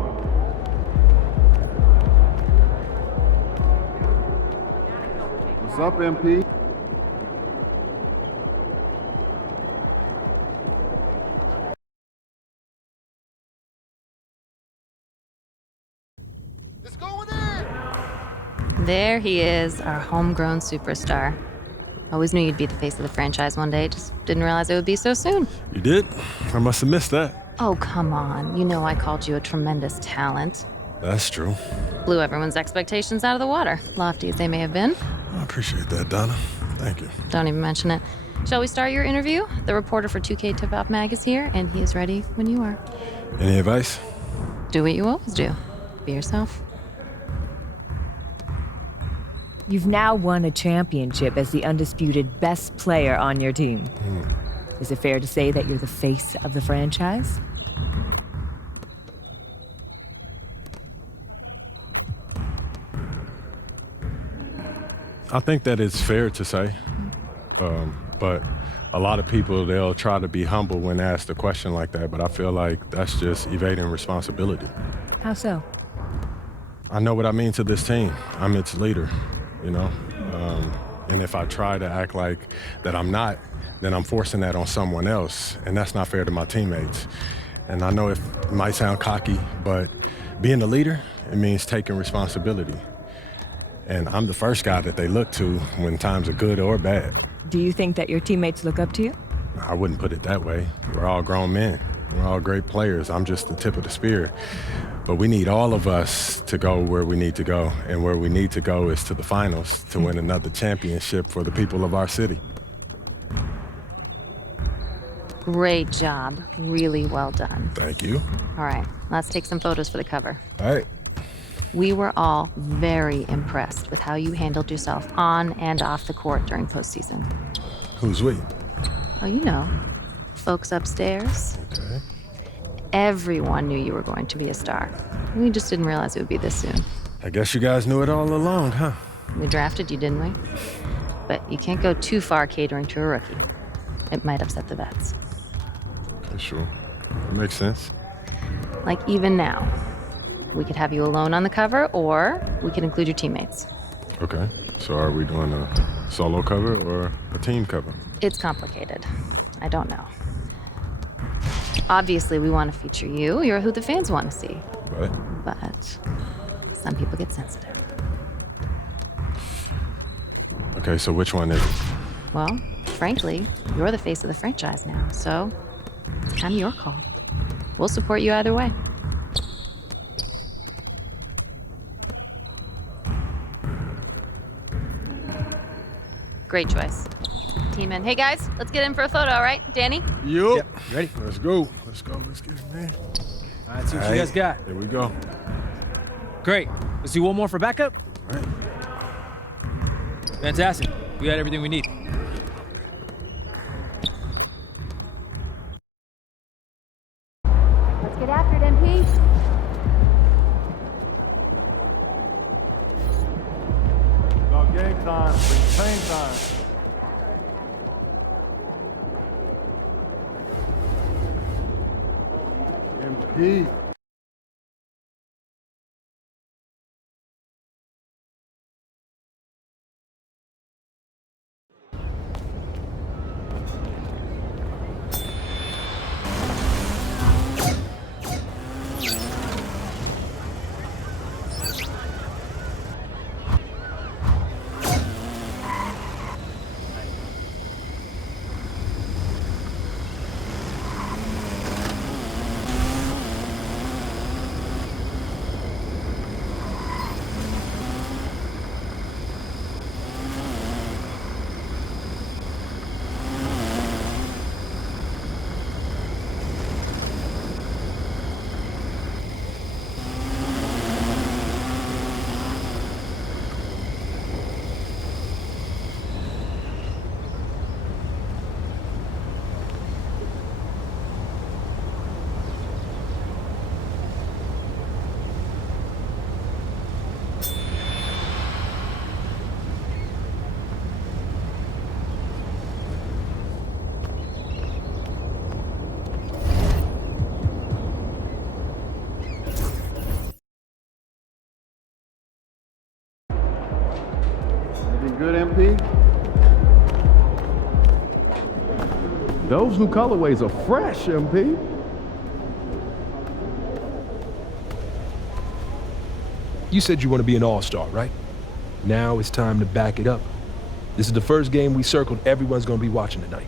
go. What's up, MP? It's going in! There he is, our homegrown superstar. Always knew you'd be the face of the franchise one day, just didn't realize it would be so soon. You did? I must have missed that. Oh, come on. You know I called you a tremendous talent. That's true. Blew everyone's expectations out of the water, lofty as they may have been. I appreciate that, Donna. Thank you. Don't even mention it. Shall we start your interview? The reporter for 2K Tip-Off Mag is here, and he is ready when you are. Any advice? Do what you always do. Be yourself. You've now won a championship as the undisputed best player on your team. Is it fair to say that you're the face of the franchise? I think that it's fair to say, but a lot of people, they'll try to be humble when asked a question like that, but I feel like that's just evading responsibility. How so? I know what I mean to this team. I'm its leader, you know? And if I try to act like that I'm not, then I'm forcing that on someone else, and that's not fair to my teammates. And I know it might sound cocky, but being the leader, it means taking responsibility. And I'm the first guy that they look to when times are good or bad. Do you think that your teammates look up to you? I wouldn't put it that way. We're all grown men. We're all great players. I'm just the tip of the spear. But we need all of us to go where we need to go. And where we need to go is to the finals to win another championship for the people of our city. Great job. Really well done. Thank you. All right, let's take some photos for the cover. All right. We were all very impressed with how you handled yourself on and off the court during postseason. Who's we? Oh, you know, folks upstairs. Okay. Everyone knew you were going to be a star. We just didn't realize it would be this soon. I guess you guys knew it all along, huh? We drafted you, didn't we? But you can't go too far catering to a rookie. It might upset the vets. Okay, sure. That makes sense. Like even now, we could have you alone on the cover, or we could include your teammates. Okay. So are we doing a solo cover or a team cover? It's complicated. I don't know. Obviously, we want to feature you. You're who the fans want to see. But some people get sensitive. Okay, so which one is it? Well, frankly, you're the face of the franchise now, so it's kind of your call. We'll support you either way. Great choice. Team in. Hey guys, let's get in for a photo, all right? Danny? Yep. You ready? Let's go. Let's go. Let's get in there. All right, see what you guys got. Here we go. Great. Let's do one more for backup. All right. Fantastic. We got everything we need. Let's get after it, MP. It's game time. It's pain time. MP. good, MP? Those new colorways are fresh, MP. You said you want to be an all-star, right? Now it's time to back it up. This is the first game we circled everyone's going to be watching tonight.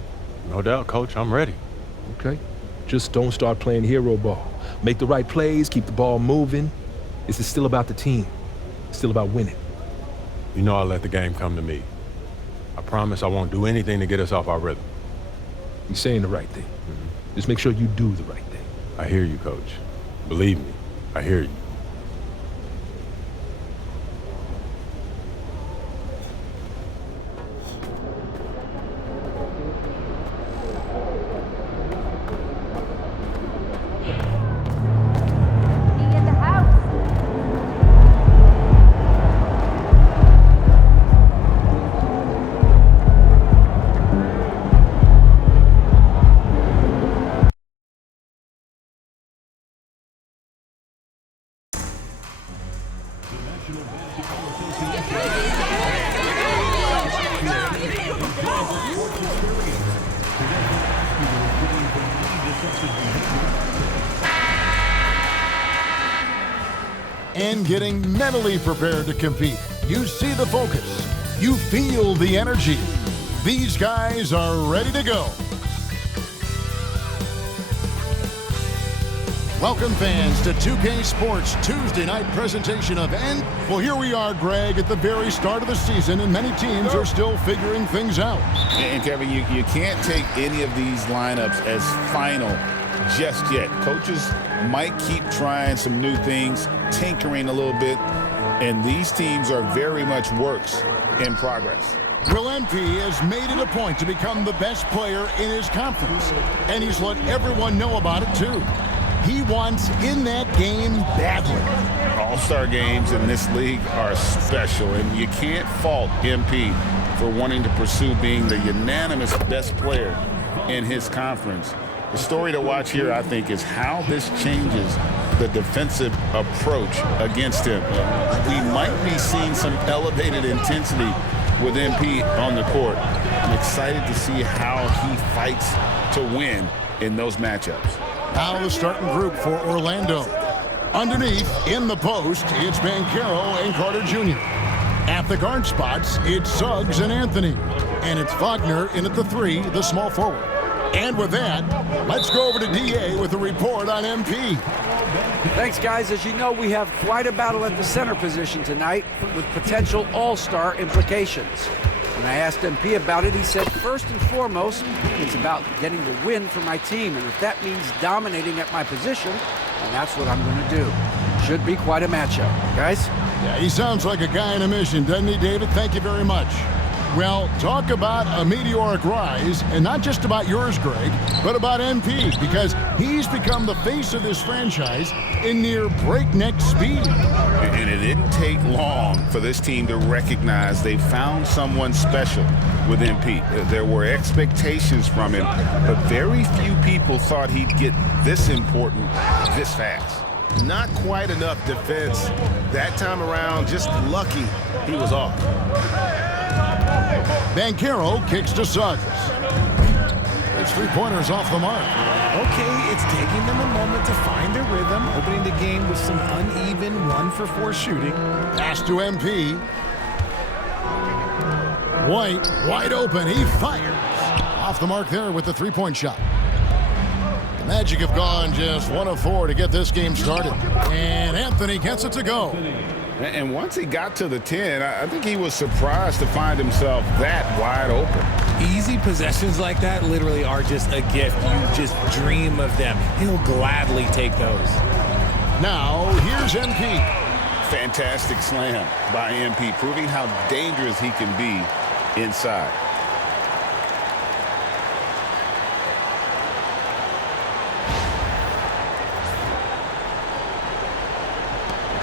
No doubt, Coach. I'm ready. Okay? Just don't start playing hero ball. Make the right plays, keep the ball moving. This is still about the team. Still about winning. You know I'll let the game come to me. I promise I won't do anything to get us off our rhythm. You're saying the right thing. Just make sure you do the right thing. I hear you, Coach. Believe me, I hear you. And getting mentally prepared to compete. You see the focus. You feel the energy. These guys are ready to go. Welcome, fans, to 2K Sports Tuesday night presentation of N. Well, here we are, Greg, at the very start of the season, and many teams are still figuring things out. And Kevin, you can't take any of these lineups as final just yet. Coaches might keep trying some new things, tinkering a little bit, and these teams are very much works in progress. Will MP has made it a point to become the best player in his conference, and he's let everyone know about it, too. He wants in that game badly. All-star games in this league are special, and you can't fault MP for wanting to pursue being the unanimous best player in his conference. The story to watch here, I think, is how this changes the defensive approach against him. We might be seeing some elevated intensity with MP on the court. I'm excited to see how he fights to win in those matchups. Now the starting group for Orlando. Underneath, in the post, it's Banchero and Carter Jr. At the guard spots, it's Suggs and Anthony. And it's Wagner in at the 3, the small forward. And with that, let's go over to DA with a report on MP. Thanks, guys. As you know, we have quite a battle at the center position tonight with potential all-star implications. When I asked MP about it, he said, first and foremost, it's about getting the win for my team. And if that means dominating at my position, then that's what I'm going to do. Should be quite a matchup. Guys? Yeah, he sounds like a guy on a mission, doesn't he, David? Thank you very much. Well, talk about a meteoric rise, and not just about yours, Greg, but about MP, because he's become the face of this franchise in near breakneck speed. And it didn't take long for this team to recognize they found someone special with MP. There were expectations from him, but very few people thought he'd get this important this fast. Not quite enough defense that time around, just lucky he was off. Banchero kicks to Suggs. It's three-pointers off the mark. Okay, it's taking them a moment to find their rhythm, opening the game with some uneven 1-for-4 shooting. Pass to MP. White, wide open, he fires. Off the mark there with the three-point shot. The Magic have gone just 1 of 4 to get this game started. And Anthony gets it to go. And once he got to the 10, I think he was surprised to find himself that wide open. Easy possessions like that literally are just a gift. You just dream of them. He'll gladly take those. Now, here's MP. Fantastic slam by MP, proving how dangerous he can be inside.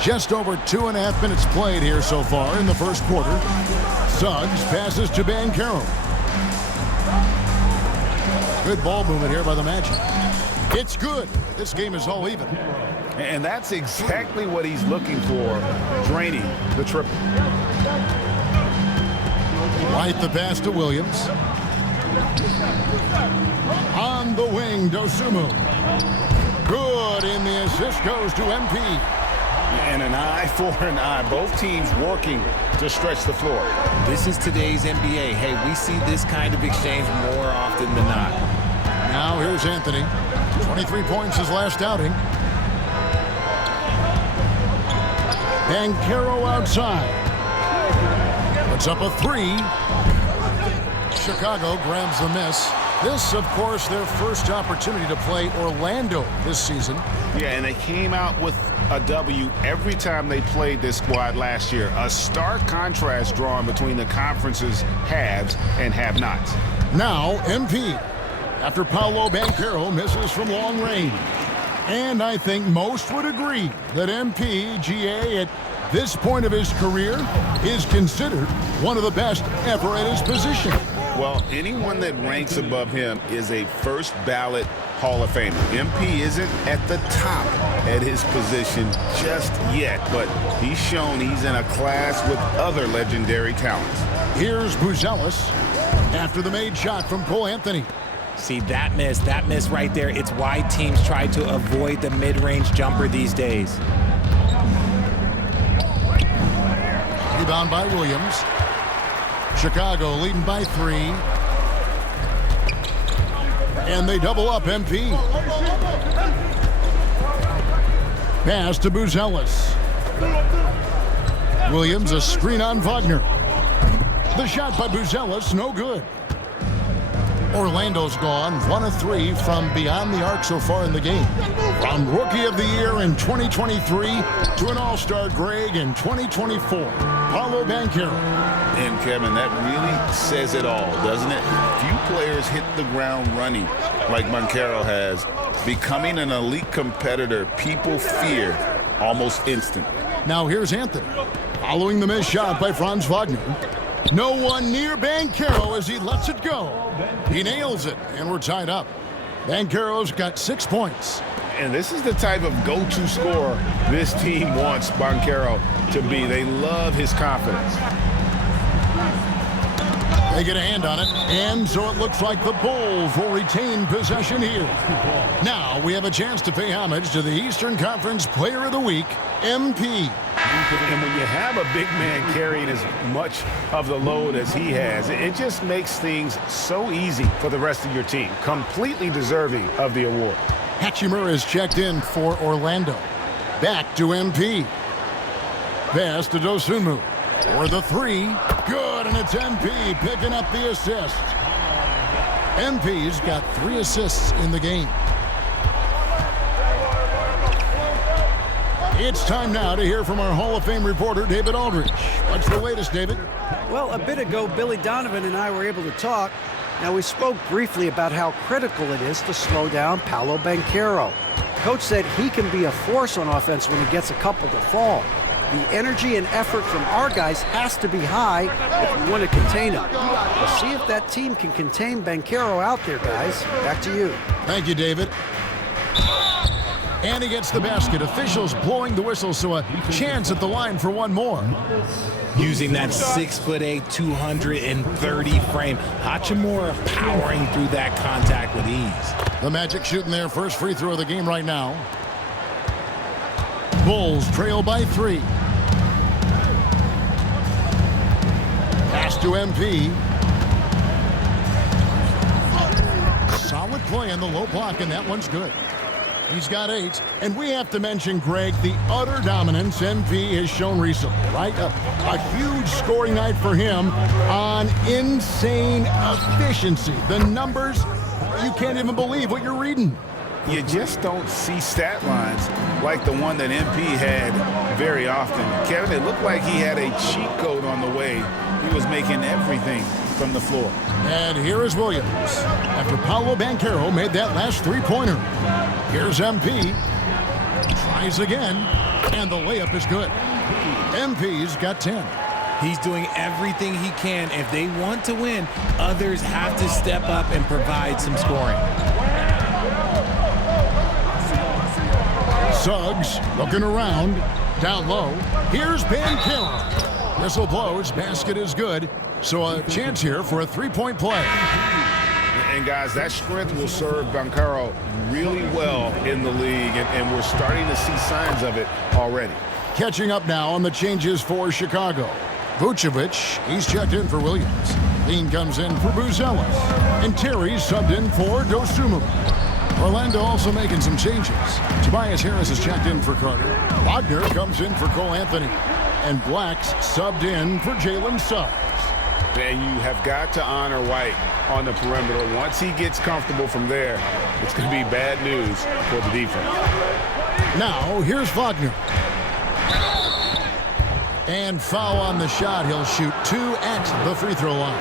Just over 2.5 minutes played here so far in the first quarter. Suggs passes to Banchero. Good ball movement here by the Magic. It's good. This game is all even. And that's exactly what he's looking for, draining the triple. Right the pass to Williams. On the wing, Dosunmu. Good, and the assist goes to MP. And an eye for an eye. Both teams working to stretch the floor. This is today's NBA. Hey, we see this kind of exchange more often than not. Now here's Anthony. 23 points his last outing. Banchero outside. Puts up a three. Chicago grabs the miss. This, of course, their first opportunity to play Orlando this season. Yeah, and they came out with a W every time they played this squad last year. A stark contrast drawn between the conference's haves and have-nots. Now, MP. After Paolo Banchero misses from long range. And I think most would agree that MP, GA, at this point of his career, is considered one of the best ever at his position. Well, anyone that ranks above him is a first ballot Hall of Famer. MP isn't at the top at his position just yet, but he's shown he's in a class with other legendary talents. Here's Buzelis after the made shot from Cole Anthony. See, that miss right there, it's why teams try to avoid the mid-range jumper these days. Rebound by Williams. Chicago leading by 3. And they double up MP. Pass to Buzelis. Williams, a screen on Wagner. The shot by Buzelis, no good. Orlando's gone 1 of 3 from beyond the arc so far in the game. From Rookie of the Year in 2023 to an All-Star Greg in 2024, Paolo Banchero. And Kevin, that really says it all, doesn't it? Few players hit the ground running like Banchero has. Becoming an elite competitor, people fear almost instant. Now here's Anthony. Following the missed shot by Franz Wagner. No one near Banchero as he lets it go. He nails it, and we're tied up. Banchero's got 6 points. And this is the type of go-to scorer this team wants Banchero to be. They love his confidence. They get a hand on it, and so it looks like the Bulls will retain possession here. Now we have a chance to pay homage to the Eastern Conference Player of the Week, MP. And when you have a big man carrying as much of the load as he has, it just makes things so easy for the rest of your team. Completely deserving of the award. Hachimura is checked in for Orlando. Back to MP. Pass to Dosunmu. For the 3. Good, and it's MP picking up the assist. MP's got 3 assists in the game. It's time now to hear from our Hall of Fame reporter, David Aldridge. What's the latest, David? Well, a bit ago, Billy Donovan and I were able to talk. Now, we spoke briefly about how critical it is to slow down Paolo Banchero. Coach said he can be a force on offense when he gets a couple to fall. The energy and effort from our guys has to be high if we want to contain him. We'll see if that team can contain Banchero out there, guys. Back to you. Thank you, David. And he gets the basket. Officials blowing the whistle, so a chance at the line for one more. Using that 6'8", 230 frame, Hachimura powering through that contact with ease. The Magic shooting their first free throw of the game right now. Bulls trail by 3. Pass to MP. Solid play on the low block, and that one's good. He's got 8. And we have to mention, Greg, the utter dominance MP has shown recently, right? A huge scoring night for him on insane efficiency. The numbers, you can't even believe what you're reading. You just don't see stat lines like the one that MP had very often. Kevin, it looked like he had a cheat code on the way. He was making everything from the floor. And here is Williams after Paolo Banchero made that last three-pointer. Here's MP. Tries again, and the layup is good. MP's got 10. He's doing everything he can. If they want to win, others have to step up and provide some scoring. Suggs looking around, down low. Here's Banchero. Whistle blows, basket is good. So a chance here for a three-point play. And guys, that strength will serve Banchero really well in the league, and we're starting to see signs of it already. Catching up now on the changes for Chicago. Vucevic, he's checked in for Williams. Lean comes in for Buzelis. And Terry's subbed in for Dosunmu. Orlando also making some changes. Tobias Harris is checked in for Carter. Wagner comes in for Cole Anthony. And Black's subbed in for Jalen Suggs. And you have got to honor White on the perimeter. Once he gets comfortable from there, it's going to be bad news for the defense. Now, here's Wagner. And foul on the shot. He'll shoot 2 at the free throw line.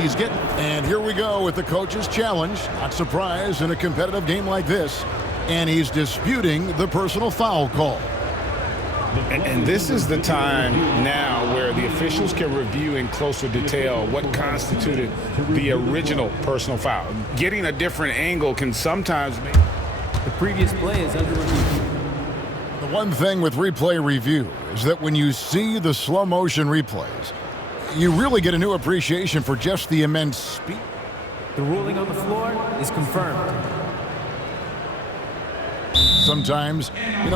He's getting, and here we go with the coach's challenge. Not surprised in a competitive game like this. And he's disputing the personal foul call. And this is the time now where the officials can review in closer detail what constituted the original personal foul. Getting a different angle can sometimes make... The previous play is under review. The one thing with replay review is that when you see the slow motion replays, you really get a new appreciation for just the immense speed. The ruling on the floor is confirmed. Sometimes,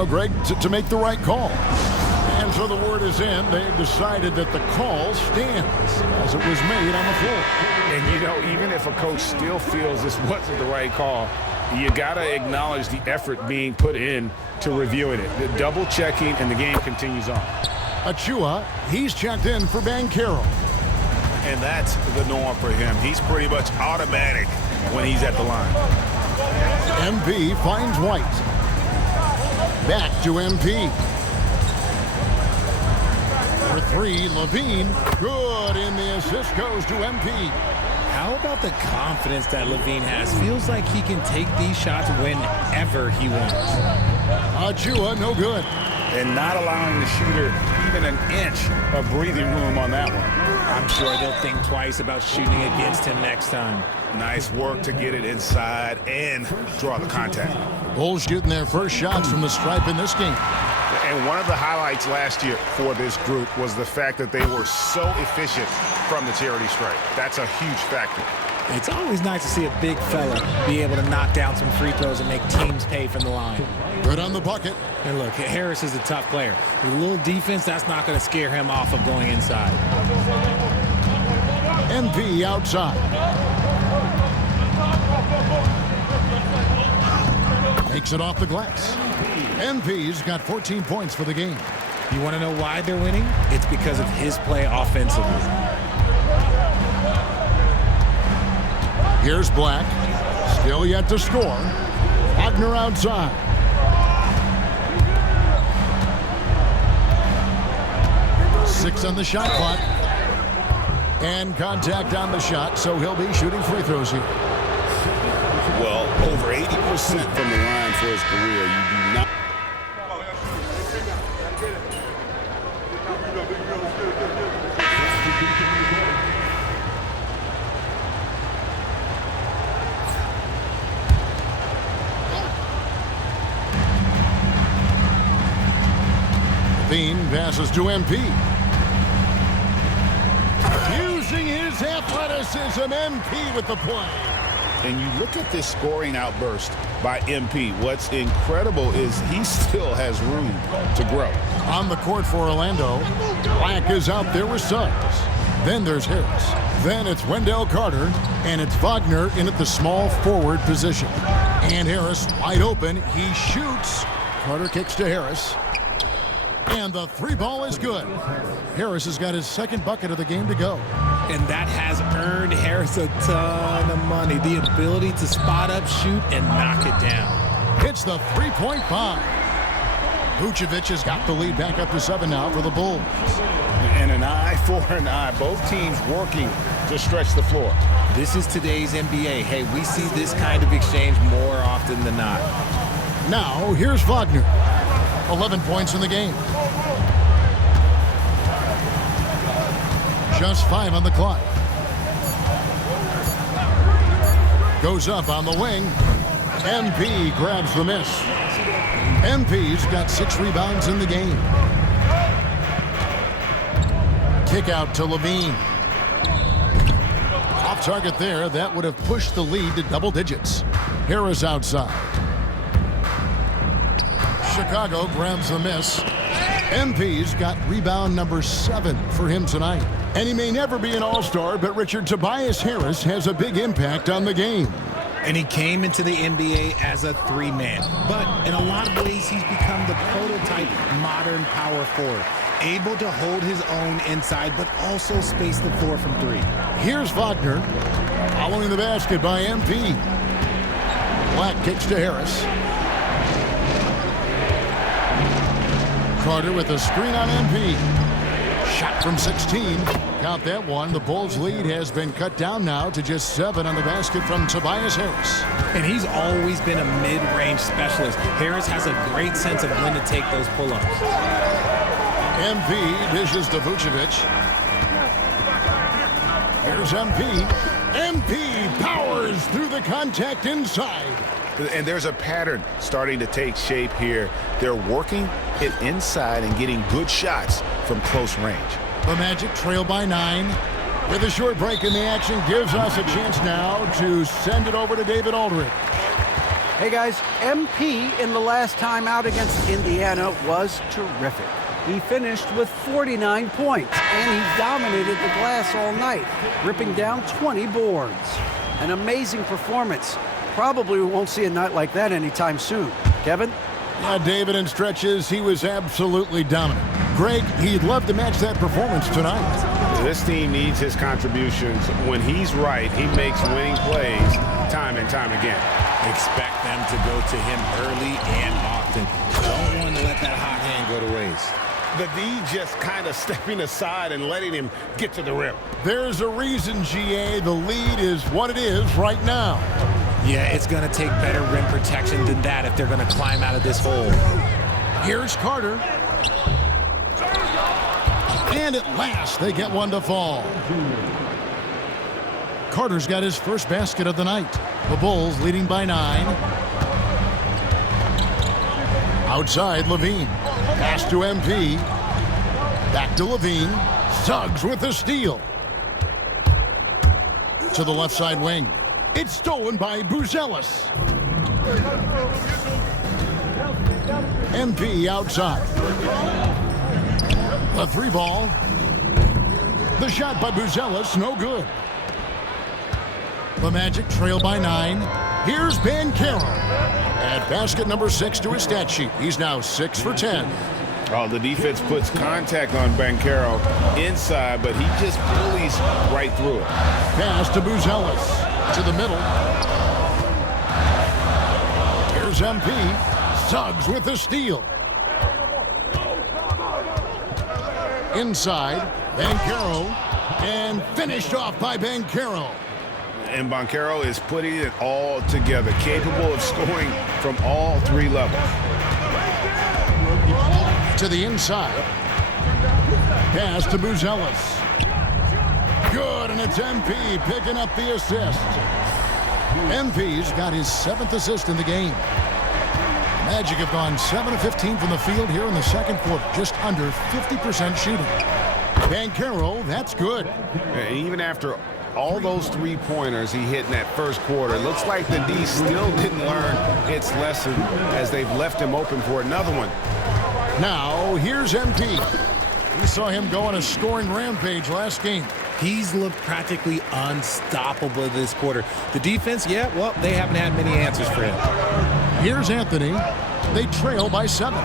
Greg, to make the right call. And so the word is in. They've decided that the call stands as it was made on the floor. And, even if a coach still feels this wasn't the right call, you got to acknowledge the effort being put in to reviewing it. The double checking, and the game continues on. Achua, he's checked in for Banchero. And that's the norm for him. He's pretty much automatic when he's at the line. MP finds White. Back to MP. For 3, Levine. Good, and the assist goes to MP. How about the confidence that Levine has? Feels like he can take these shots whenever he wants. Achua, no good. And not allowing the shooter even an inch of breathing room on that one. I'm sure they'll think twice about shooting against him next time. Nice work to get it inside and draw the contact. Bulls shooting their first shots from the stripe in this game. And one of the highlights last year for this group was the fact that they were so efficient from the charity stripe. That's a huge factor. It's always nice to see a big fella be able to knock down some free throws and make teams pay from the line. Good on the bucket. And look, Harris is a tough player. With a little defense, that's not going to scare him off of going inside. MP outside. Takes it off the glass. MP's got 14 points for the game. You want to know why they're winning? It's because of his play offensively. Here's Black. Still yet to score. Wagner outside. Six on the shot clock. And contact on the shot, so he'll be shooting free throws here. Well, over 80% from the line for his career. You do not... Bean passes to MP. Using his athleticism, MP with the play. And you look at this scoring outburst by MP. What's incredible is he still has room to grow. On the court for Orlando, Black is out there with Suggs. Then there's Harris. Then it's Wendell Carter, and it's Wagner in at the small forward position. And Harris wide open. He shoots. Carter kicks to Harris. And the three ball is good. Harris has got his second bucket of the game to go. And that has earned Harris a ton of money. The ability to spot up, shoot, and knock it down. It's the 3-point bomb. Vucevic has got the lead back up to 7 now for the Bulls. And an eye for an eye. Both teams working to stretch the floor. This is today's NBA. Hey, we see this kind of exchange more often than not. Now, here's Wagner. 11 points in the game. Just 5 on the clock. Goes up on the wing. MP grabs the miss. MP's got 6 rebounds in the game. Kick out to Levine. Off target there. That would have pushed the lead to double digits. Harris outside. Chicago grabs the miss. MP's got rebound number 7 for him tonight. And he may never be an all-star, but Richard, Tobias Harris has a big impact on the game. And he came into the NBA as a 3-man. But in a lot of ways, he's become the prototype modern power forward. Able to hold his own inside, but also space the floor from 3. Here's Wagner. Following the basket by MP. Black kicks to Harris. Carter with a screen on MP. Shot from 16. Count that one. The Bulls' lead has been cut down now to just 7 on the basket from Tobias Harris. And he's always been a mid-range specialist. Harris has a great sense of when to take those pull-ups. MP dishes to Vucevic. Here's MP. MP powers through the contact inside. And there's a pattern starting to take shape here. They're working it inside and getting good shots from close range. The Magic trail by 9. With a short break in the action, gives us a chance now to send it over to David Aldridge. Hey guys, MP in the last time out against Indiana was terrific. He finished with 49 points, and he dominated the glass all night, ripping down 20 boards. An amazing performance. Probably we won't see a night like that anytime soon. Kevin? Yeah, David, in stretches, he was absolutely dominant. Greg, he'd love to match that performance tonight. This team needs his contributions. When he's right, he makes winning plays time and time again. Expect them to go to him early and often. Don't want to let that hot hand go to waste. The D just kind of stepping aside and letting him get to the rim. There's a reason, GA, the lead is what it is right now. Yeah, it's going to take better rim protection than that if they're going to climb out of this hole. Here's Carter. And at last, they get one to fall. Carter's got his first basket of the night. The Bulls leading by 9. Outside, Levine. Pass to MP. Back to Levine. Suggs with the steal. To the left side wing. It's stolen by Buzelis. MP outside. The 3 ball. The shot by Buzelis, no good. The Magic trail by 9. Here's Banchero. At basket number 6 to his stat sheet. He's now 6 for 10. Oh, the defense puts contact on Banchero inside, but he just bullies right through it. Pass to Buzelis. To the middle. Here's MP. Suggs with the steal. Inside. Banchero. And finished off by Banchero. And Banchero is putting it all together, capable of scoring from all 3 levels. To the inside. Pass to Buzelis. Good, and it's MP picking up the assist. MP's got his 7th assist in the game. Magic have gone 7 of 15 from the field here in the second quarter, just under 50% shooting. Banchero, that's good. And even after all those 3-pointers he hit in that first quarter, it looks like the D still didn't learn its lesson as they've left him open for another one. Now, here's MP. We saw him go on a scoring rampage last game. He's looked practically unstoppable this quarter. The defense, yeah, well, they haven't had many answers for him. Here's Anthony. They trail by 7.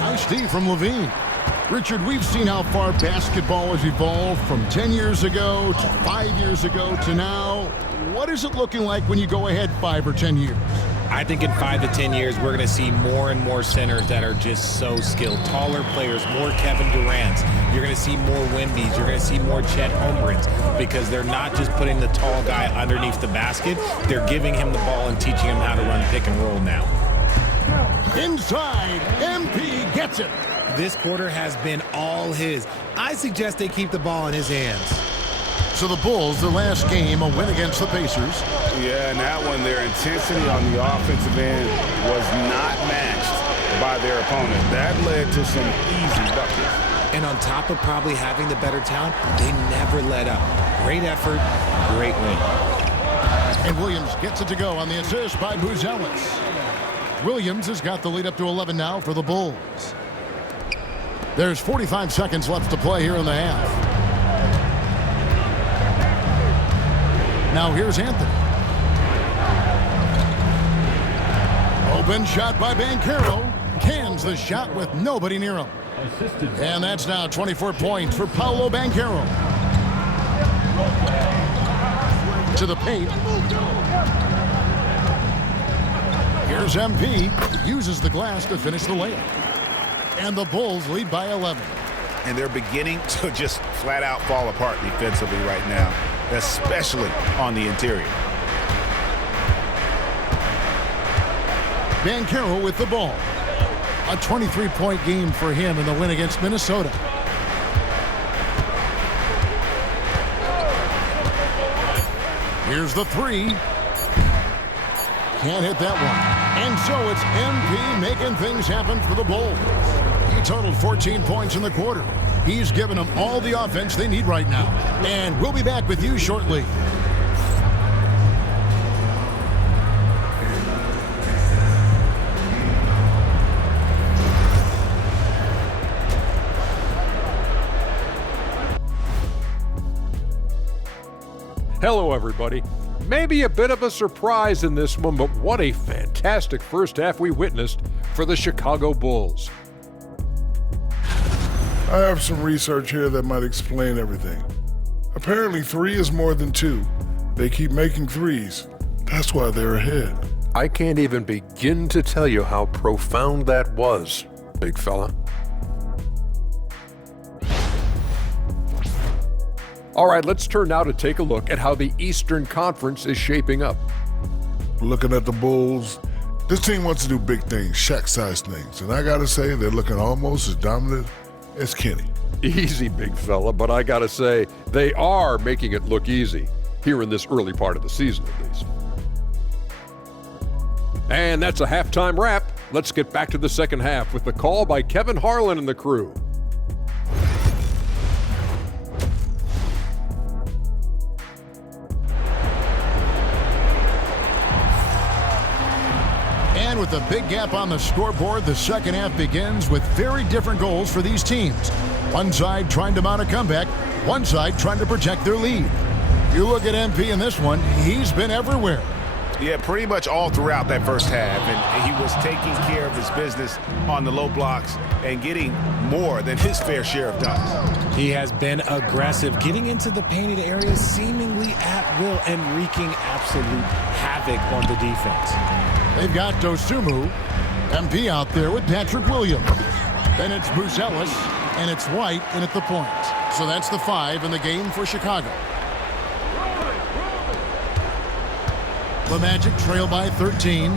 Nice D from Levine. Richard, we've seen how far basketball has evolved from 10 years ago to 5 years ago to now. What is it looking like when you go ahead 5 or 10 years? I think in 5 to 10 years, we're going to see more and more centers that are just so skilled. Taller players, more Kevin Durant's. You're going to see more Wemby's. You're going to see more Chet Holmgrens because they're not just putting the tall guy underneath the basket. They're giving him the ball and teaching him how to run pick and roll now. Inside, MP gets it. This quarter has been all his. I suggest they keep the ball in his hands. So the Bulls, their last game, a win against the Pacers. Yeah, and that one, their intensity on the offensive end was not matched by their opponent. That led to some easy buckets. And on top of probably having the better talent, they never let up. Great effort, great win. And Williams gets it to go on the assist by Buzelis. Williams has got the lead up to 11 now for the Bulls. There's 45 seconds left to play here in the half. Now here's Anthony. Open shot by Banchero. Cans the shot with nobody near him. And that's now 24 points for Paolo Banchero. To the paint. Here's MP. Uses the glass to finish the layup. And the Bulls lead by 11. And they're beginning to just flat out fall apart defensively right now, especially on the interior. Banchero with the ball. A 23-point game for him in the win against Minnesota. Here's the three. Can't hit that one. And so it's MP making things happen for the Bulls. He totaled 14 points in the quarter. He's given them all the offense they need right now. And we'll be back with you shortly. Hello, everybody. Maybe a bit of a surprise in this one, but what a fantastic first half we witnessed for the Chicago Bulls. I have some research here that might explain everything. Apparently 3 is more than 2. They keep making threes. That's why they're ahead. I can't even begin to tell you how profound that was, big fella. All right, let's turn now to take a look at how the Eastern Conference is shaping up. Looking at the Bulls, this team wants to do big things, Shaq-sized things. And I gotta say, they're looking almost as dominant as Kenny. Easy, big fella, but I gotta say, they are making it look easy, here in this early part of the season at least. And that's a halftime wrap. Let's get back to the second half with the call by Kevin Harlan and the crew. And with a big gap on the scoreboard, the second half begins with very different goals for these teams. One side trying to mount a comeback, one side trying to protect their lead. You look at MP in this one, he's been everywhere. Yeah, pretty much all throughout that first half, and he was taking care of his business on the low blocks and getting more than his fair share of dunks. He has been aggressive, getting into the painted areas seemingly at will and wreaking absolute havoc on the defense. They've got Dosunmu, MP out there with Patrick Williams. Then it's Buzelis, and it's White in at the point. So that's the 5 in the game for Chicago. The Magic trail by 13.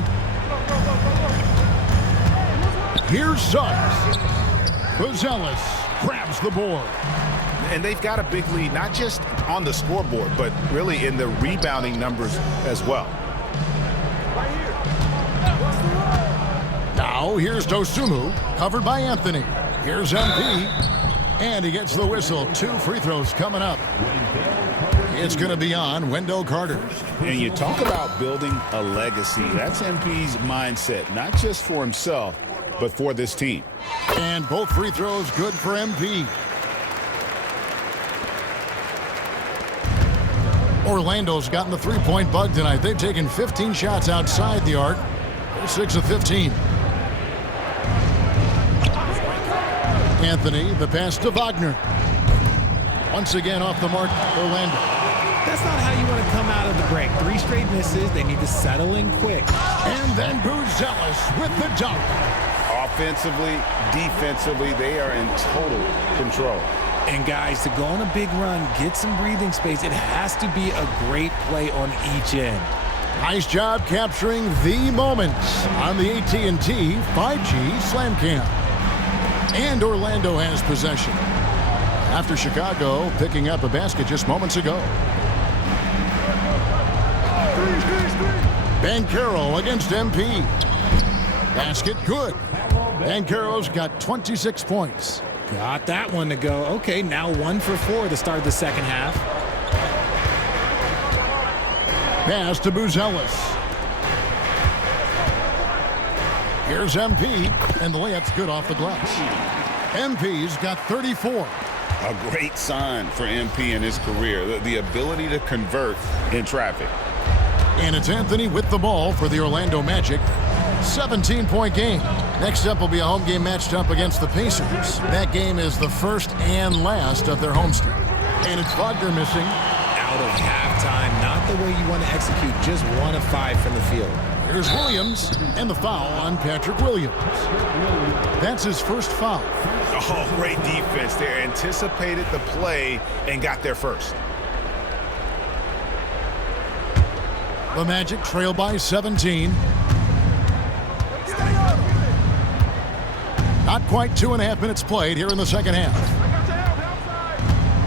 Here's Suggs. Buzelis grabs the board. And they've got a big lead, not just on the scoreboard, but really in the rebounding numbers as well. Now here's Dosunmu, covered by Anthony. Here's MP, and he gets the whistle. 2 free throws coming up. It's going to be on Wendell Carter. And you talk about building a legacy. That's MP's mindset, not just for himself, but for this team. And both free throws good for MP. Orlando's gotten the three-point bug tonight. They've taken 15 shots outside the arc. They're 6 of 15. Anthony, the pass to Wagner. Once again off the mark, Orlando. That's not how you want to come out of the break. 3 straight misses. They need to settle in quick. And then Buzelis with the dunk. Offensively, defensively, they are in total control. And guys, to go on a big run, get some breathing space, it has to be a great play on each end. Nice job capturing the moments on the AT&T 5G Slam Cam. And Orlando has possession after Chicago picking up a basket just moments ago. Banchero against MP. Basket good. Banchero's got 26 points. Got that one to go. Okay, now 1 for 4 to start the second half. Pass to Buzelis. Here's MP, and the layup's good off the glass. MP's got 34. A great sign for MP in his career, the ability to convert in traffic. And it's Anthony with the ball for the Orlando Magic. 17-point game. Next up will be a home game matched up against the Pacers. That game is the first and last of their homestand. And it's Wagner missing. Out of halftime, not the way you want to execute, just 1 of 5 from the field. Here's Williams, and the foul on Patrick Williams. That's his first foul. Oh, great defense there. Anticipated the play and got there first. The Magic trail by 17. Not quite 2.5 minutes played here in the second half.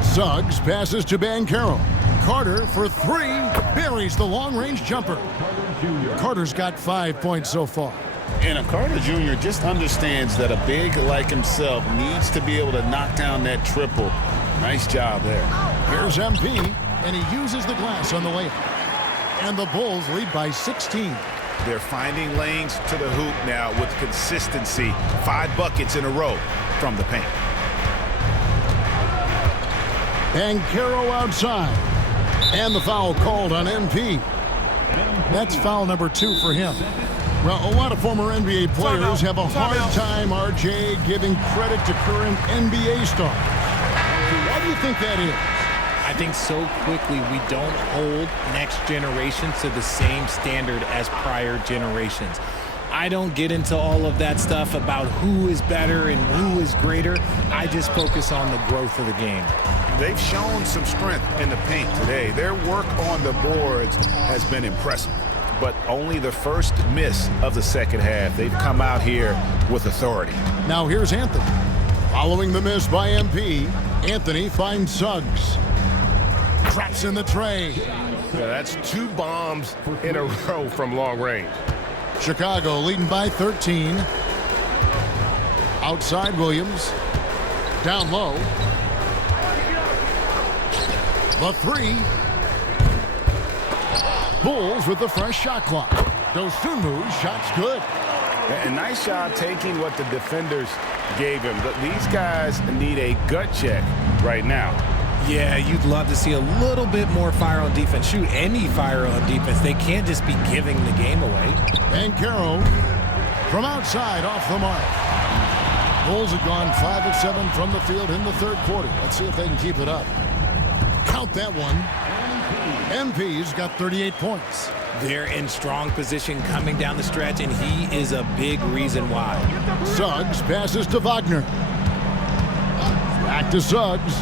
Suggs passes to Banchero. Carter for 3, buries the long-range jumper. Carter's got 5 points so far. And Carter Jr. just understands that a big like himself needs to be able to knock down that triple. Nice job there. Here's MP, and he uses the glass on the layup. And the Bulls lead by 16. They're finding lanes to the hoop now with consistency. 5 buckets in a row from the paint. Banchero outside. And the foul called on MP. That's foul number 2 for him. Well, a lot of former NBA players have a hard time, RJ, giving credit to current NBA stars. Why do you think that is? I think so quickly we don't hold next generations to the same standard as prior generations. I don't get into all of that stuff about who is better and who is greater. I just focus on the growth of the game. They've shown some strength in the paint today. Their work on the boards has been impressive, but only the first miss of the second half. They've come out here with authority. Now here's Anthony. Following the miss by MP, Anthony finds Suggs. Drops in the tray. Yeah, that's 2 bombs in a row from long range. Chicago leading by 13. Outside Williams. Down low. The 3. Bulls with the fresh shot clock. Dosunmu's shot's good. And nice job taking what the defenders gave him. But these guys need a gut check right now. Yeah, you'd love to see a little bit more fire on defense. Shoot, any fire on defense. They can't just be giving the game away. Banchero from outside off the mark. Bulls have gone 5 of 7 from the field in the third quarter. Let's see if they can keep it up. Count that one. MP's got 38 points. They're in strong position coming down the stretch, and he is a big reason why. Suggs passes to Wagner. Back to Suggs.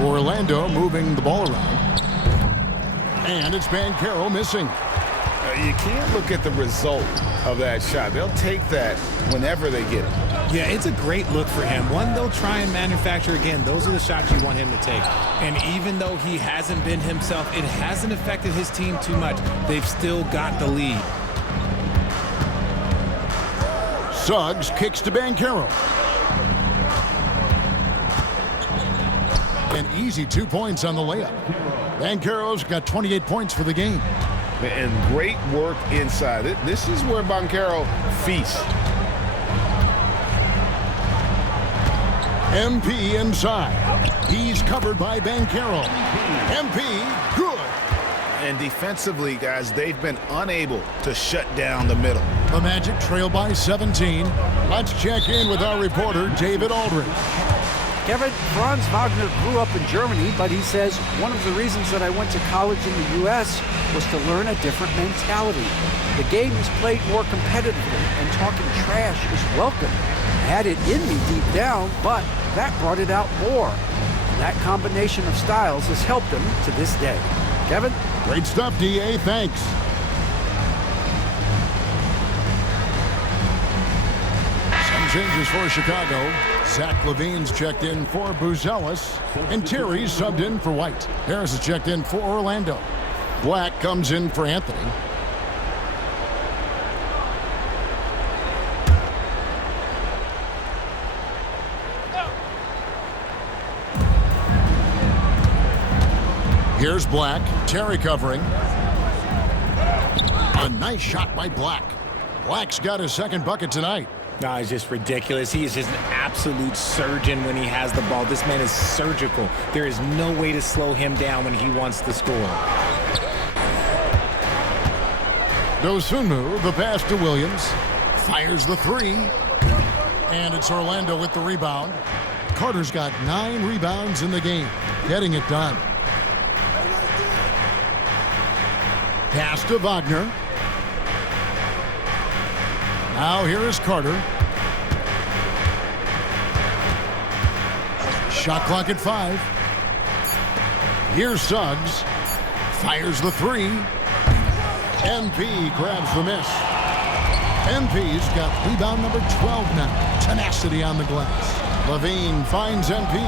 Orlando moving the ball around. And it's Banchero missing. You can't look at the result of that shot. They'll take that whenever they get it. Yeah, it's a great look for him. One they'll try and manufacture again. Those are the shots you want him to take. And even though he hasn't been himself, it hasn't affected his team too much. They've still got the lead. Suggs kicks to Banchero. An easy 2 points on the layup. Banchero's got 28 points for the game. And great work inside. This is where Banchero feasts. MP inside. He's covered by Banchero. MP, good. And defensively, guys, they've been unable to shut down the middle. The Magic trail by 17. Let's check in with our reporter, David Aldridge. Kevin, Franz Wagner grew up in Germany, but he says one of the reasons that I went to college in the U.S. was to learn a different mentality. The game is played more competitively, and talking trash is welcome. I had it in me deep down, but that brought it out more. And that combination of styles has helped him to this day. Kevin? Great stuff, D.A. Thanks. Some changes for Chicago. Zach LaVine's checked in for Buzelis, and Terry's subbed in for White. Harris is checked in for Orlando. Black comes in for Anthony. Here's Black. Terry covering. A nice shot by Black. Black's got his second bucket tonight. No, it's just ridiculous. He is just an absolute surgeon when he has the ball. This man is surgical. There is no way to slow him down when he wants to score. Dosunmu, the pass to Williams. Fires the three. And it's Orlando with the rebound. Carter's got 9 rebounds in the game, getting it done. Pass to Wagner. Now here is Carter. Shot clock at 5. Here's Suggs. Fires the three. MP grabs the miss. MP's got rebound number 12 now. Tenacity on the glass. Levine finds MP.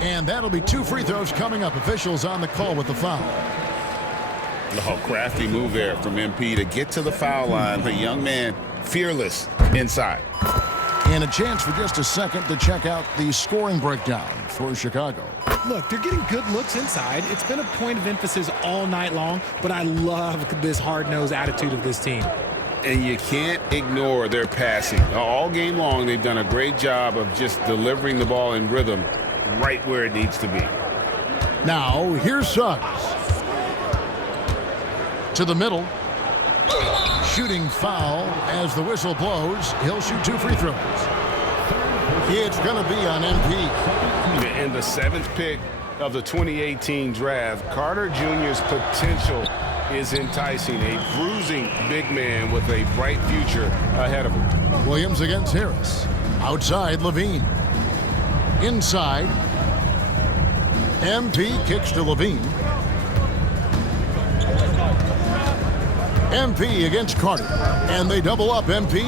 And that'll be 2 free throws coming up. Officials on the call with the foul. Oh, crafty move there from MP to get to the foul line. The young man, fearless inside. And a chance for just a second to check out the scoring breakdown for Chicago. Look, they're getting good looks inside. It's been a point of emphasis all night long, but I love this hard-nosed attitude of this team. And you can't ignore their passing. All game long, they've done a great job of just delivering the ball in rhythm right where it needs to be. Now, here's Suggs. To the middle. Shooting foul as the whistle blows. He'll shoot 2 free throws. It's going to be on MP. And the 7th pick of the 2018 draft, Carter Jr.'s potential is enticing. A bruising big man with a bright future ahead of him. Williams against Harris. Outside, Levine. Inside. MP kicks to Levine. MP against Carter. And they double up MP.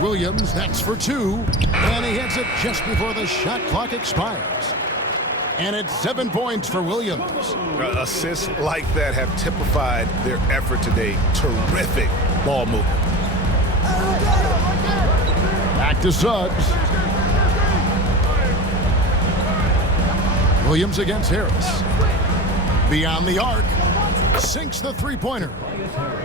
Williams, that's for 2. And he hits it just before the shot clock expires. And it's 7 points for Williams. Assists like that have typified their effort today. Terrific ball movement. Back to Suggs. Williams against Harris. Beyond the arc. Sinks the three-pointer.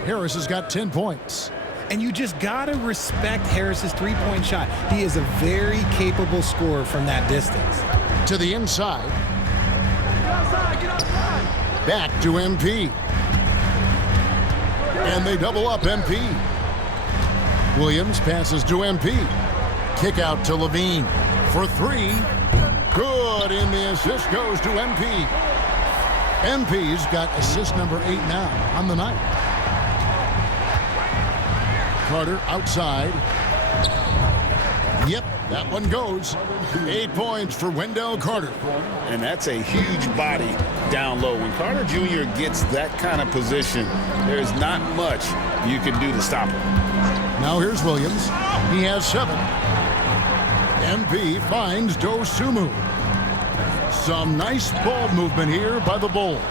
Harris has got 10 points. And you just got to respect Harris's three-point shot. He is a very capable scorer from that distance. To the inside. Back to MP. And they double up MP. Williams passes to MP. Kick out to Levine for 3. Good, and the assist goes to MP. MP's got assist number 8 now on the night. Carter outside. Yep, that one goes. 8 points for Wendell Carter. And that's a huge body down low. When Carter Jr. gets that kind of position, there's not much you can do to stop him. Now here's Williams. He has 7. MP finds Dosunmu. Some nice ball movement here by the Bulls.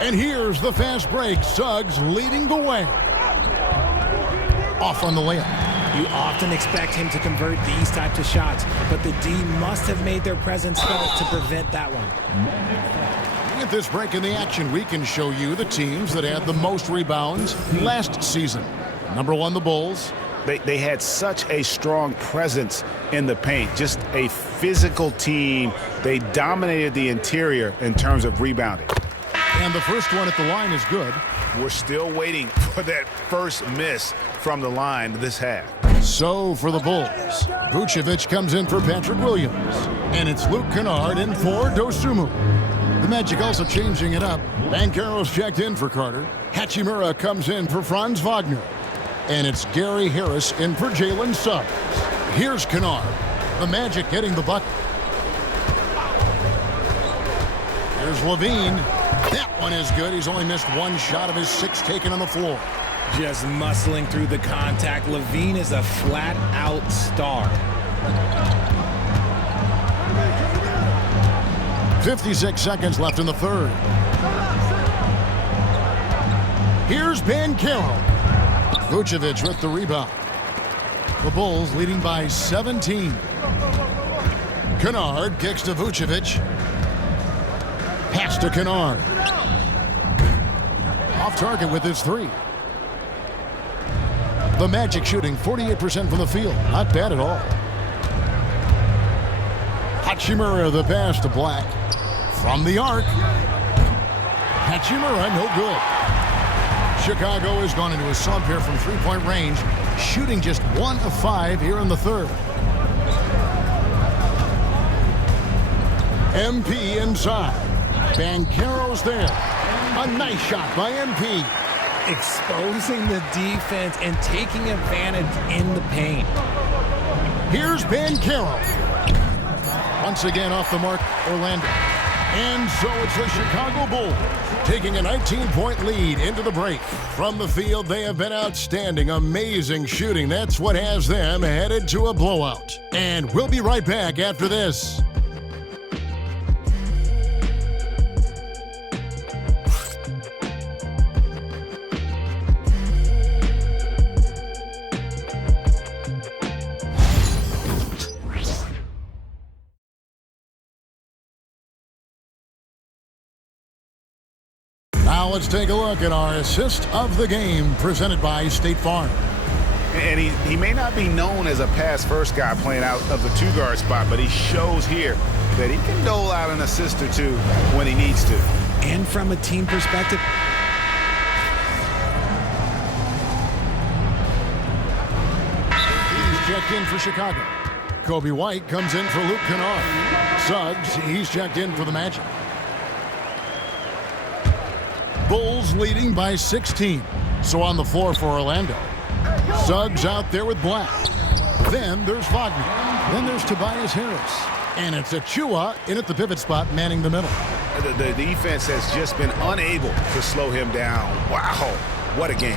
And here's the fast break. Suggs leading the way. Off on the layup. You often expect him to convert these types of shots, but the D must have made their presence felt to prevent that one. At this break in the action, we can show you the teams that had the most rebounds last season. Number 1, the Bulls. They had such a strong presence in the paint, just a physical team. They dominated the interior in terms of rebounding. And the first one at the line is good. We're still waiting for that first miss from the line this half. So for the Bulls, Vucevic comes in for Patrick Williams. And it's Luke Kennard in for Dosunmu. The Magic also changing it up. Banchero's checked in for Carter. Hachimura comes in for Franz Wagner. And it's Gary Harris in for Jalen Suggs. Here's Kennard. The Magic getting the bucket. Here's Levine. That one is good. He's only missed 1 shot of his 6 taken on the floor. Just muscling through the contact. Levine is a flat-out star. 56 seconds left in the third. Here's Banchero. Vucevic with the rebound. The Bulls leading by 17. Kennard kicks to Vucevic. Pass to Kennard. Off target with his three. The Magic shooting 48% from the field. Not bad at all. Hachimura, the pass to Black. From the arc. Hachimura, no good. Chicago has gone into a slump here from three-point range, shooting just 1 of 5 here in the third. MP inside. Banchero's there. A nice shot by MP. Exposing the defense and taking advantage in the paint. Here's Banchero. Once again off the mark, Orlando. And so it's the Chicago Bulls taking a 19-point lead into the break. From the field, they have been outstanding, amazing shooting. That's what has them headed to a blowout. And we'll be right back after this. Now let's take a look at our assist of the game presented by State Farm. And he may not be known as a pass-first guy playing out of the two-guard spot, but he shows here that he can dole out an assist or two when he needs to. And from a team perspective, he's checked in for Chicago. Kobe White comes in for Luke Kennard. Suggs, he's checked in for the Magic. Bulls leading by 16. So on the floor for Orlando. Suggs out there with Black. Then there's Wagner. Then there's Tobias Harris. And it's Achua in at the pivot spot, manning the middle. The defense has just been unable to slow him down. Wow, what a game.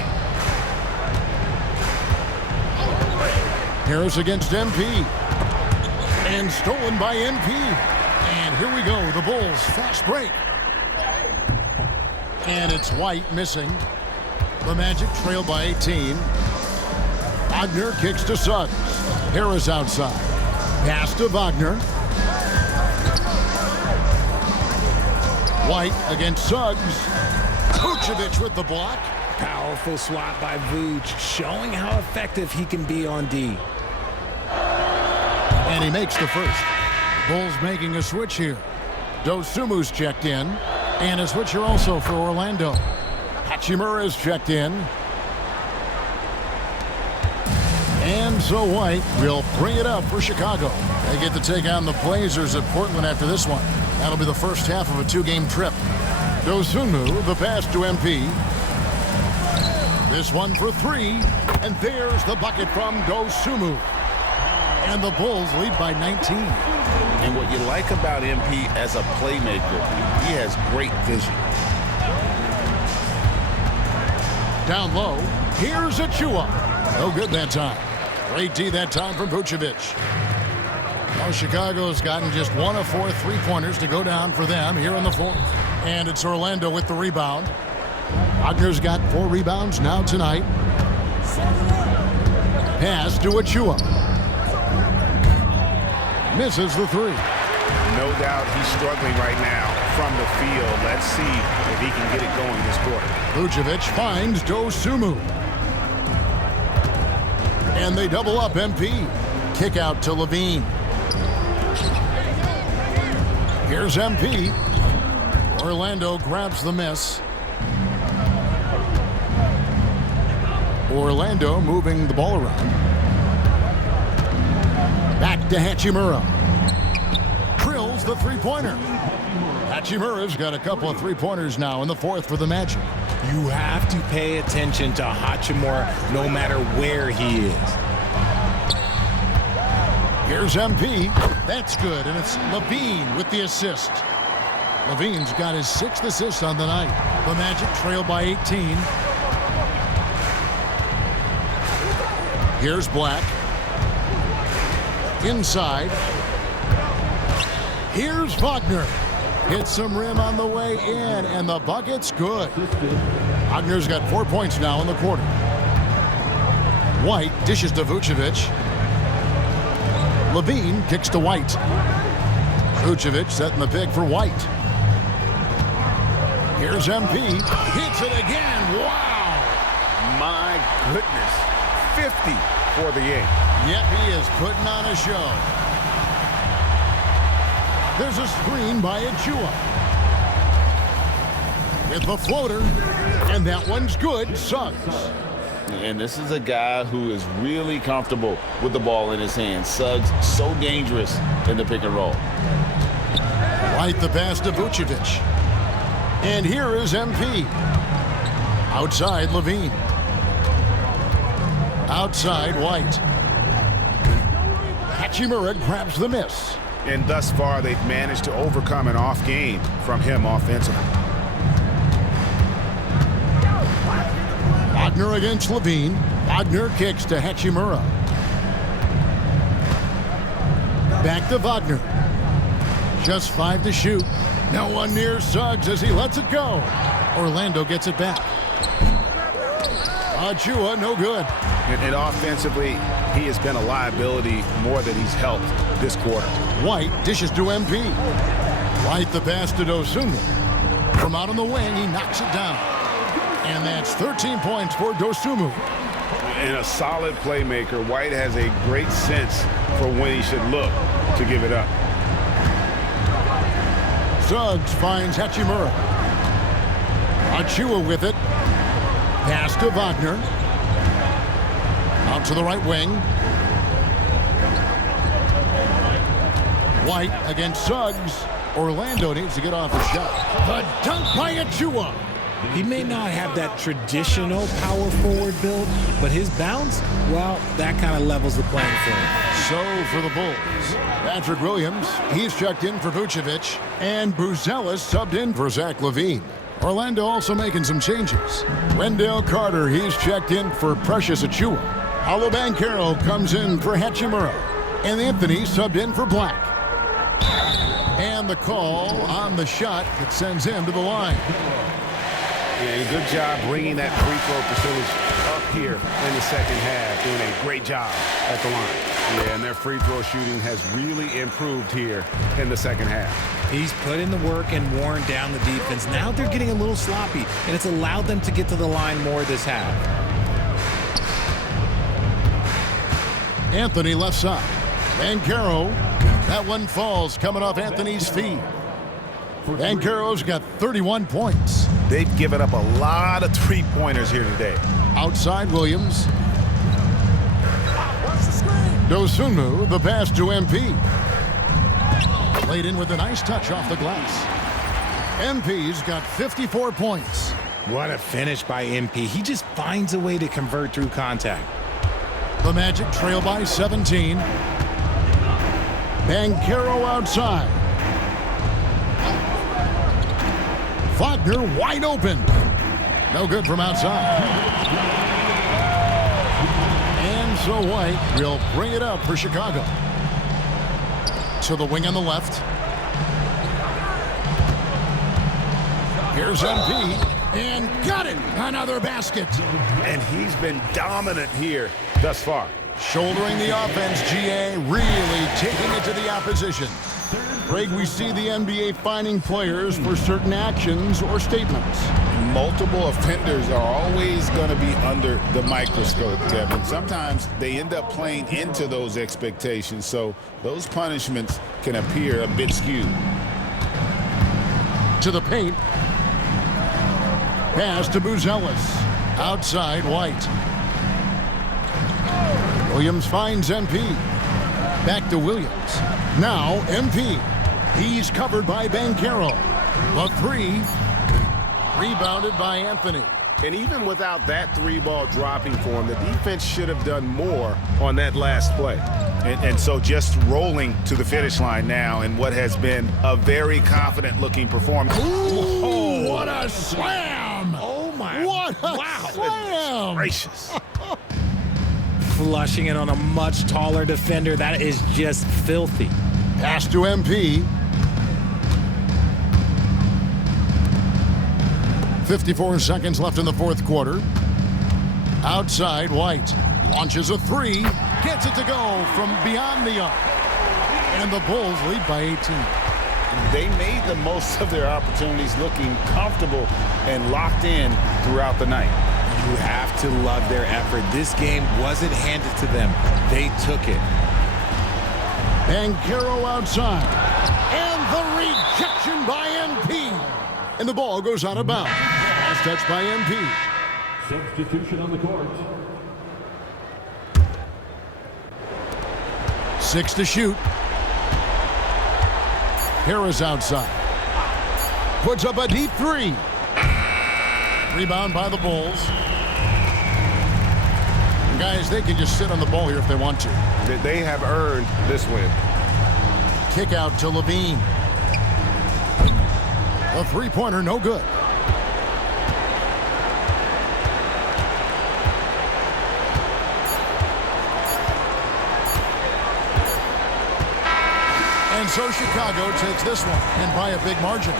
Harris against MP. And stolen by MP. And here we go, the Bulls fast break. And it's White missing. The Magic trail by 18. Wagner kicks to Suggs. Harris outside. Pass to Wagner. White against Suggs. Vucevic with the block. powerful swat by Vooch, showing how effective he can be on D. And he makes the first. Bulls making a switch here. Dosumu's checked in. And a switch here also for Orlando. Hachimura's checked in. And so White will bring it up for Chicago. They get to take on the Blazers at Portland after this one. That'll be the first half of a two-game trip. Dosunmu, the pass to MP. This one for three. And there's the bucket from Dosunmu. And the Bulls lead by 19. And what you like about MP as a playmaker, he has great vision. Down low, here's Achua. No good that time. Great D that time from Vucevic. Well, Chicago's gotten just 1 of 4 three-pointers to go down for them here in the fourth. And it's Orlando with the rebound. Wagner's got 4 rebounds now tonight. Pass to Achua. Misses the three. No doubt he's struggling right now from the field. Let's see if he can get it going this quarter. Vucevic finds Dosunmu. And they double up MP. Kick out to Levine. Here's MP. Orlando grabs the miss. Orlando moving the ball around. Back to Hachimura. Drills the three-pointer. Hachimura's got a couple of three-pointers now in the fourth for the Magic. You have to pay attention to Hachimura no matter where he is. Here's MP. That's good, and it's Levine with the assist. Levine's got his 6th assist on the night. The Magic trail by 18. Here's Black. Inside. Here's Wagner. Hits some rim on the way in, and the bucket's good. Wagner's got 4 points now in the quarter. White dishes to Vucevic. Levine kicks to White. Vucevic setting the pick for White. Here's MP. Hits it again. Wow. My goodness. 50 for the game. Yep, he is putting on a show. There's a screen by Achua. With the floater. And that one's good. Suggs. And this is a guy who is really comfortable with the ball in his hands. Suggs, so dangerous in the pick and roll. Right the pass to Vucevic. And here is MP. Outside Levine. Outside White. Hachimura grabs the miss. And thus far, they've managed to overcome an off game from him offensively. Wagner against Levine. Wagner kicks to Hachimura. Back to Wagner. Just 5 to shoot. No one near Suggs as he lets it go. Orlando gets it back. Achua, no good. And offensively, he has been a liability more than he's helped this quarter. White dishes to MP. White the pass to Dosunmu. From out on the wing, he knocks it down. And that's 13 points for Dosunmu. And a solid playmaker, White has a great sense for when he should look to give it up. Suggs finds Hachimura. Achua with it. Pass to Wagner. Out to the right wing. White against Suggs. Orlando needs to get off a shot. The dunk by Achua. He may not have that traditional power forward build, but his bounce, well, that kind of levels the playing field. So for the Bulls, Patrick Williams, he's checked in for Vucevic, and Buzelis subbed in for Zach LaVine. Orlando also making some changes. Wendell Carter, he's checked in for Precious Achua. Paolo Banchero comes in for Hachimura, and Anthony subbed in for Black. And the call on the shot that sends him to the line. Yeah, good job bringing that free throw percentage up here in the second half. Doing a great job at the line. Yeah, and their free throw shooting has really improved here in the second half. He's put in the work and worn down the defense. Now they're getting a little sloppy, and it's allowed them to get to the line more this half. Anthony left side. Banchero. That one falls coming off Anthony's feet. Banchero's got 31 points. They've given up a lot of three-pointers here today. Outside Williams. Dosunmu, the pass to MP. Played in with a nice touch off the glass. MP's got 54 points. What a finish by MP. He just finds a way to convert through contact. The Magic trail by 17. Banchero outside. Wagner wide open. No good from outside. And so White will bring it up for Chicago. To the wing on the left. Here's MP. And got it. Another basket. And he's been dominant here thus far. Shouldering the offense, GA really taking it to the opposition. Greg, we see the NBA fining players for certain actions or statements. Multiple offenders are always going to be under the microscope, Kevin. Sometimes they end up playing into those expectations, so those punishments can appear a bit skewed. To the paint. Pass to Buzelis. Outside White. Williams finds MP. Back to Williams. Now MP. He's covered by Banchero. The three. Rebounded by Anthony. And even without that three ball dropping for him, the defense should have done more on that last play. And so just rolling to the finish line now in what has been a very confident looking performance. Ooh, what a slam! Oh my. What a slam! Gracious. Flushing it on a much taller defender. That is just filthy. Pass to MP. 54 seconds left in the fourth quarter. Outside White. Launches a three. Gets it to go from beyond the arc. And the Bulls lead by 18. they made the most of their opportunities, looking comfortable and locked in throughout the night. You have to love their effort. This game wasn't handed to them. They took it. Banchero outside. And the rejection by MP. And the ball goes out of bounds. Last touch by MP. Substitution on the court. 6 to shoot. Harris outside. Puts up a deep 3. Rebound by the Bulls. Guys, they can just sit on the ball here if they want to. They have earned this win. Kick out to Levine. A three-pointer, no good. And so Chicago takes this one, and by a big margin.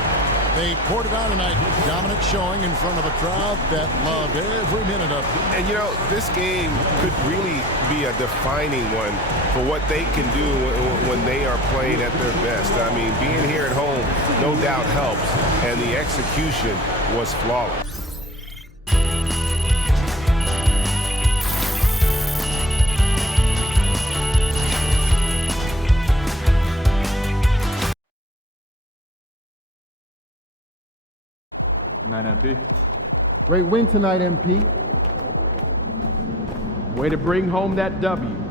They poured it out tonight. Dominant showing in front of a crowd that loved every minute of it. And, you know, this game could really be a defining one for what they can do when they are playing at their best. I mean, being here at home no doubt helps, and the execution was flawless. Night, MP. Great win tonight, MP. Way to bring home that W.